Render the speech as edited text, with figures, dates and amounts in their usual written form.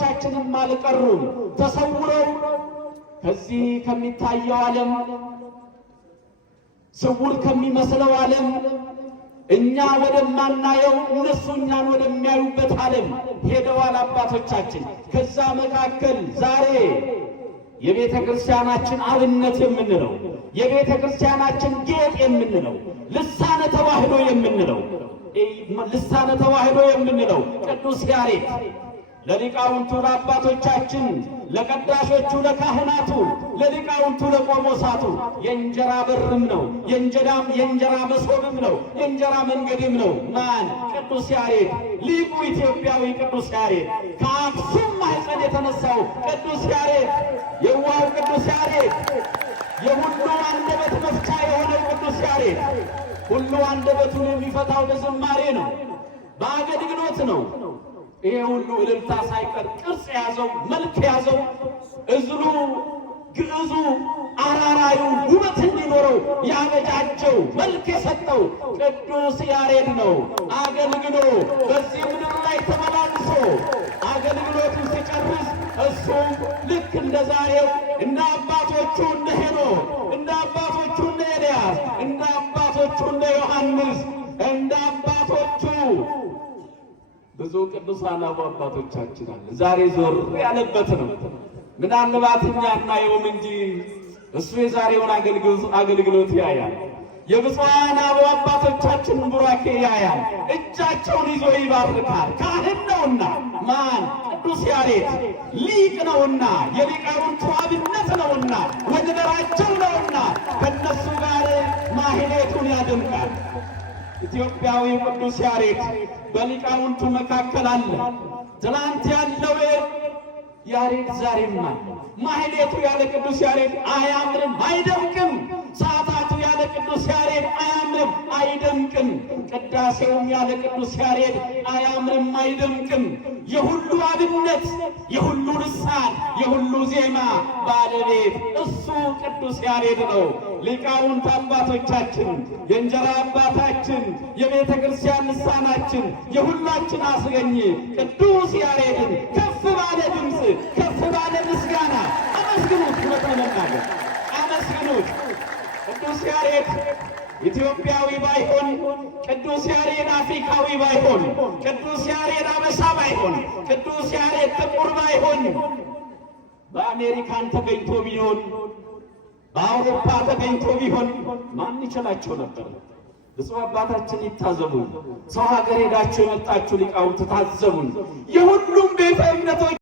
አባቶቻችንም አልቀሩም። ተሰውረው ከዚህ ከሚታየው ዓለም ስውር ከሚመስለው ዓለም እኛ ወደማናየው እነሱ እኛን ወደሚያዩበት ዓለም ሄደዋል አባቶቻችን። ከዛ መካከል ዛሬ የቤተ ክርስቲያናችን አብነት የምንለው የቤተ ክርስቲያናችን ጌጥ የምንለው ልሳነ ተዋሕዶ የምንለው ቅዱስ ያሬድ ለሊቃውንቱ ለአባቶቻችን ለቀዳሾቹ ለካህናቱ ለሊቃውንቱ ለቆሞሳቱ የእንጀራ በርም ነው፣ የእንጀራ መሶብም ነው፣ የእንጀራ መንገድም ነው። ማን? ቅዱስ ያሬድ ሊቁ ኢትዮጵያዊ ቅዱስ ያሬድ ከአክሱም ማኅፀን የተነሳው ቅዱስ ያሬድ የዋው ቅዱስ ያሬድ የሁሉ አንደበት መፍቻ የሆነው ቅዱስ ያሬድ ሁሉ አንደበቱን የሚፈታው በዝማሬ ነው፣ በአገልግሎት ነው። ይሄ ሁሉ እልልታ ሳይቀር ቅርጽ ያዘው መልክ ያዘው እዝሉ ግዕዙ አራራዩ ውበት እንዲኖረው ያበጃጀው መልክ የሰጠው ቅዱስ ያሬድ ነው። አገልግሎ በዚህ ምድር ላይ ተመላልሶ አገልግሎቱን ሲጨርስ እሱም ልክ እንደ ዛሬው እንደ አባቶቹ እንደ ሄኖክ እንደ አባቶቹ እንደ ኤልያስ እንደ አባቶቹ እንደ ዮሐንስ እንደ አባቶቹ ብዙ ቅዱሳን አባቶቻችን አለ። ዛሬ ዞር ያለበት ነው። ምናልባት እኛ እናየውም እንጂ እሱ የዛሬውን አገልግሎት ያያል። የብፁዓን አባቶቻችን ቡራኬ ያያል። እጃቸውን ይዞ ይባርካል። ካህን ነውና ማን? ቅዱስ ያሬድ ሊቅ ነውና የሊቃውንቱ አብነት ነውና ወንበራቸው ነውና ከነሱ ጋር ማህሌቱን ያደምቃል። ኢትዮጵያዊ ቅዱስ ያሬድ በሊቃውንቱ መካከል አለ። ትናንት ያለው ያሬድ ዛሬም አለ። ማህሌቱ ያለ ቅዱስ ያሬድ አያምርም፣ አይደምቅም። ሰዓታቱ ያለ ቅዱስ ያሬድ አያምርም፣ አይደምቅም። ቅዳሴውም ያለ ቅዱስ ያሬድ አያምርም፣ አይደምቅም። የሁሉ አብነት፣ የሁሉ ልሳን፣ የሁሉ ዜማ ባለቤት እሱ ቅዱስ ያሬድ ነው። ሊቃውንት አባቶቻችን የእንጀራ አባታችን የቤተ ክርስቲያን ልሳናችን የሁላችን አስገኝ ቅዱስ ያሬድን ከፍ ባለ ድምፅ ከፍ ባለ ምስጋና አመስግኑት። ለተመናገር አመስግኑት። ቅዱስ ያሬድ ኢትዮጵያዊ ባይሆን፣ ቅዱስ ያሬድ አፍሪካዊ ባይሆን፣ ቅዱስ ያሬድ አበሻ ባይሆን፣ ቅዱስ ያሬድ ጥቁር ባይሆን፣ በአሜሪካን ተገኝቶ ቢሆን በአውሮፓ ተገኝቶ ቢሆን ማን ይችላቸው ነበር? ብፁዕ አባታችን ይታዘቡን። ሰው ሀገር ሄዳችሁ የመጣችሁ ሊቃውንት ታዘቡን። የሁሉም ቤተ እምነቶች